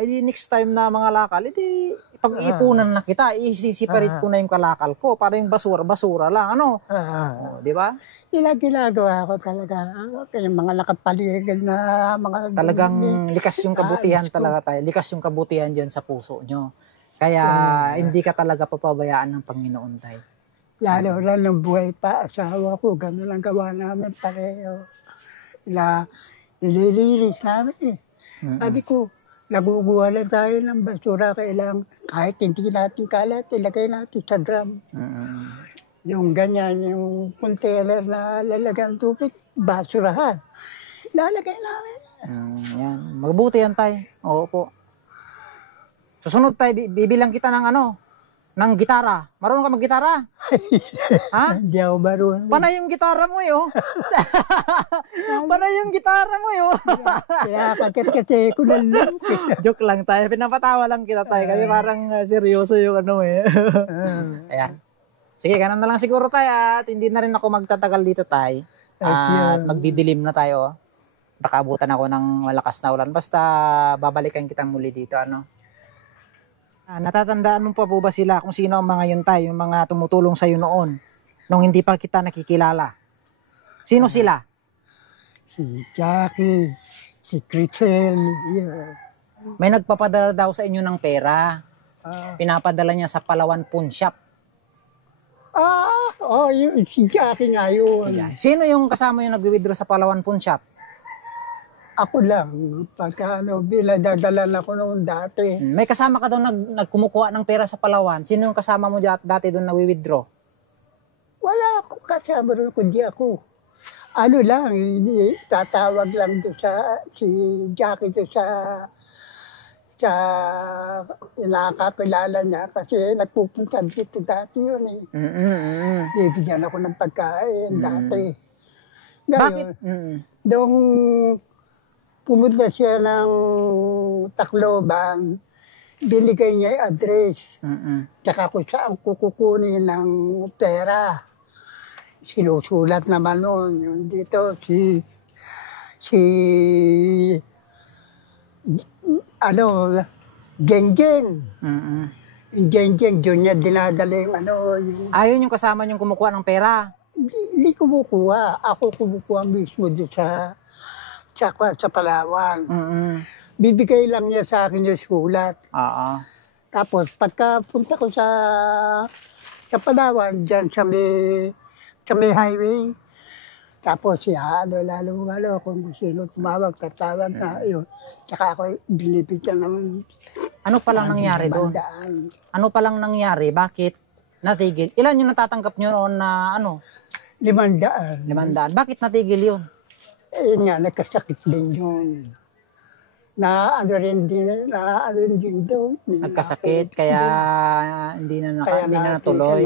edi next time na mga lakal, edi pag-iipunan na kita, i-separate ko na yung kalakal ko para yung basura lang, di ba? Ginagawa ko talaga, yung mga nakapaligid na mga... Talagang likas yung kabutihan talaga tayo, likas yung kabutihan dyan sa puso nyo. Kaya hindi ka talaga papabayaan ng Panginoon tayo. Lalo na nung buhay pa, asawa ko, gano'n ang gawa namin pareho. Ilililis namin. Sabi ko, naguguha lang tayo ng basura, kailang kahit hindi natin kalat, ilagay natin sa drum. Yung ganyan, yung container na lalagyan tubig, basurahan. Lalagay namin. Yan. Mabuti yan tayo. Oo po. Susunod tayo, bibilang kita ng ng gitara. Marunong ka mag-gitara? Ha? Hindi ako marunong. Panay yung gitara mo Panay yung gitara mo Kaya kasi ko lang. Joke lang tayo. Pinapatawa lang kita tayo kasi parang seryoso yung Ayan. Sige, ganun na lang siguro tayo at hindi na rin ako magtatagal dito tay. At magdidilim na tayo. Baka abutan ako ng malakas na ulan. Basta babalikan kitang muli dito. Ano? Natatandaan mo pa po ba sila kung sino ang mga yun tayo, yung mga tumutulong sa'yo noon, nung hindi pa kita nakikilala? Sino sila? Si Jackie, si Crisel, yeah. May nagpapadala daw sa inyo ng pera. Pinapadala niya sa Palawan Pawn Shop. Yun, si Jackie nga yun. Sino yung kasama yung nagwi-withdraw sa Palawan Pawn Shop? Ako lang. Pagka dadala ako noon dati. May kasama ka daw nagkumukuha ng pera sa Palawan. Sino yung kasama mo dati doon nagwi-withdraw? Wala akong kasama rin kundi ako. Ano lang, tatawag lang doon si Jackie doon sa nakakilala niya kasi nagpupunta dito dati yun eh. Bibigyan ako ng pagkain dati. Ngayon, Bakit? Nung pumunta siya ng Tacloban, binigay niya yung address. Tsaka kung saan kukukunin ng pera. Sinusulat naman noon. Yung dito, Geng-geng. Yung geng-geng, doon niya dinadala yung Ayun yung kasama niyong kumukuha ng pera? Hindi kumukuha. Ako kumukuha mismo doon sa Palawan. Bibigay lang niya sa akin yung sulat. Tapos, pagka punta ko sa Palawan, dyan sa may highway, tapos lalo kung sino tumawag, tatawag na yun. Tsaka ako, binibigyan ng Ano palang nangyari doon? Ano palang nangyari? Bakit natigil? Ilan yung natatanggap nyo noon na 500. 500. Bakit natigil yun? Nga, nagkasakit din yun. Rin din doon. Nagkasakit, kaya hindi na natuloy.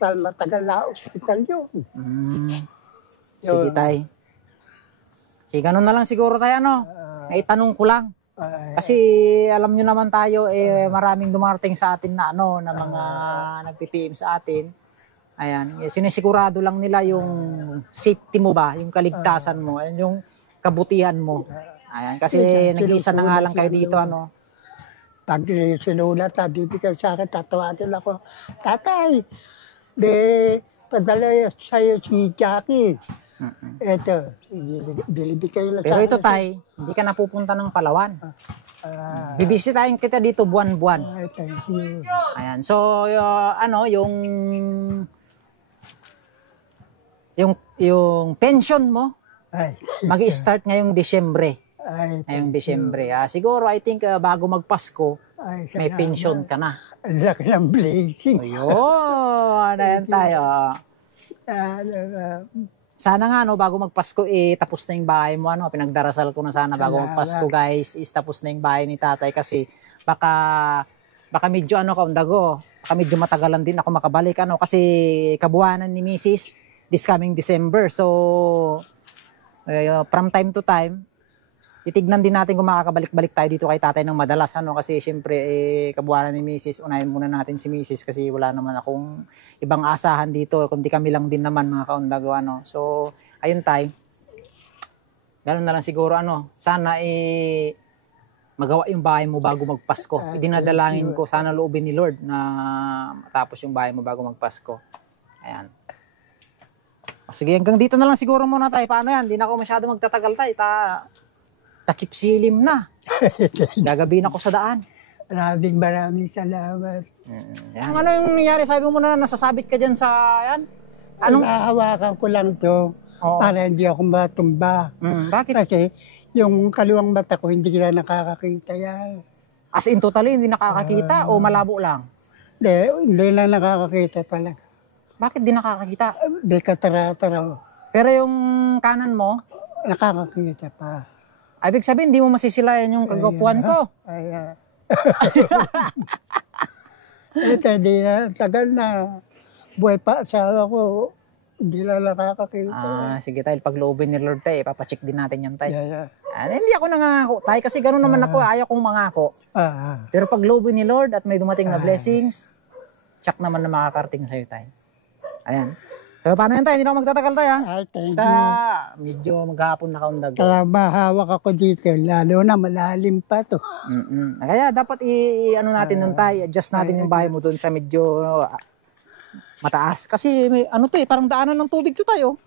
Matagal na ospital yun. Sige tay. Sige, ganun na lang siguro tayo, Naitanong ko lang. Kasi alam nyo naman tayo, maraming dumarating sa atin na na mga nagpipim sa atin. Ayan, sinisigurado lang nila yung safety mo ba, yung kaligtasan mo, yung kabutihan mo. Ayan, kasi nag-iisa na nga lang kayo dito, Pag sinulat, bibigyan sa akin, tatawagin ako, Tatay, padala sa'yo si Jackie. Eto, bilibigay lang sa akin. Pero ito tay, hindi ka napupunta ng Palawan. Bibisitahin kita dito buwan-buwan. Thank you. Ayan, so yung pension mo, mag-i-start ngayong Disyembre. Ngayong Disyembre. Siguro, I think, bago magpasko, may pension ka na. Ang laki ng blessing. Ayun, yan tayo. Sana nga, bago magpasko, tapos na yung bahay mo. Pinagdarasal ko na sana bago magpasko, guys, tapos na yung bahay ni tatay. Kasi baka medyo baka medyo matagalan din ako makabalik. Kasi kabuhanan ni Mrs. this coming December. So, from time to time, titignan din natin kung makakabalik-balik tayo dito kay tatay ng madalas. Kasi syempre, kabuhanan ni Mrs. Unahin muna natin si Mrs. kasi wala naman akong ibang asahan dito. Kundi kami lang din naman mga kaundago. So, ayun tayo. Ganun na lang siguro. Sana magawa yung bahay mo bago magpasko. Idinadalangin ko, sana loobin ni Lord na matapos yung bahay mo bago magpasko. Ayan. Sige, hanggang dito na lang siguro muna tayo. Paano yan? Hindi na ako masyado magtatagal tayo. Takip silim na. Gagabihin ako sa daan. Maraming salamat. Ano yung nangyari? Sabi mo na nasasabit ka dyan sa yan? Nahawakan ko lang to para hindi ako matumba. Bakit? Kasi yung kaluwang mata ko hindi na nakakakita yan. As in totally hindi nakakakita o malabo lang? Hindi lang nakakakita talaga. Bakit di nakakakita? Di katara-tara. Pero yung kanan mo? Nakakakita pa. Ibig sabihin, hindi mo masisilayan yung kagwapuan ko. Ito, di na. Tagal na. Buhay pa asawa ko. Hindi lang nakakakita. Sige tayo, pagloobin ni Lord tayo, papacheck din natin yan tayo. Hindi ako nangako tayo kasi gano'n naman ako, ayaw kong mangako. Pero pagloobin ni Lord at may dumating na blessings, check naman na makakarating sa'yo tayo. Ayan. So, paano yan tayo? Hindi na ako magtatagal tayo, ha? Ay, thank Sa, you. medyo maghapon na kaundag. Kaya mahawak ako dito, lalo na malalim pa to. Kaya dapat ano natin nun tayo, adjust natin yung bahay mo doon sa medyo mataas. Kasi may, ano to parang daanan ng tubig to tayo.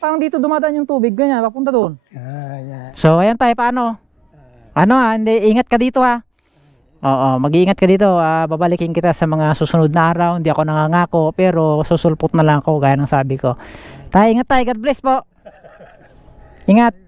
Parang dito dumadaan yung tubig, ganyan, papunta doon. So, ayan tayo, paano? Ano hindi, ingat ka dito ha. Oo, mag-iingat ka dito. Babalikin kita sa mga susunod na araw. Hindi ako nangangako, pero susulpot na lang ako, gaya ng sabi ko. Tayo, ingat tayo. God bless po. Ingat.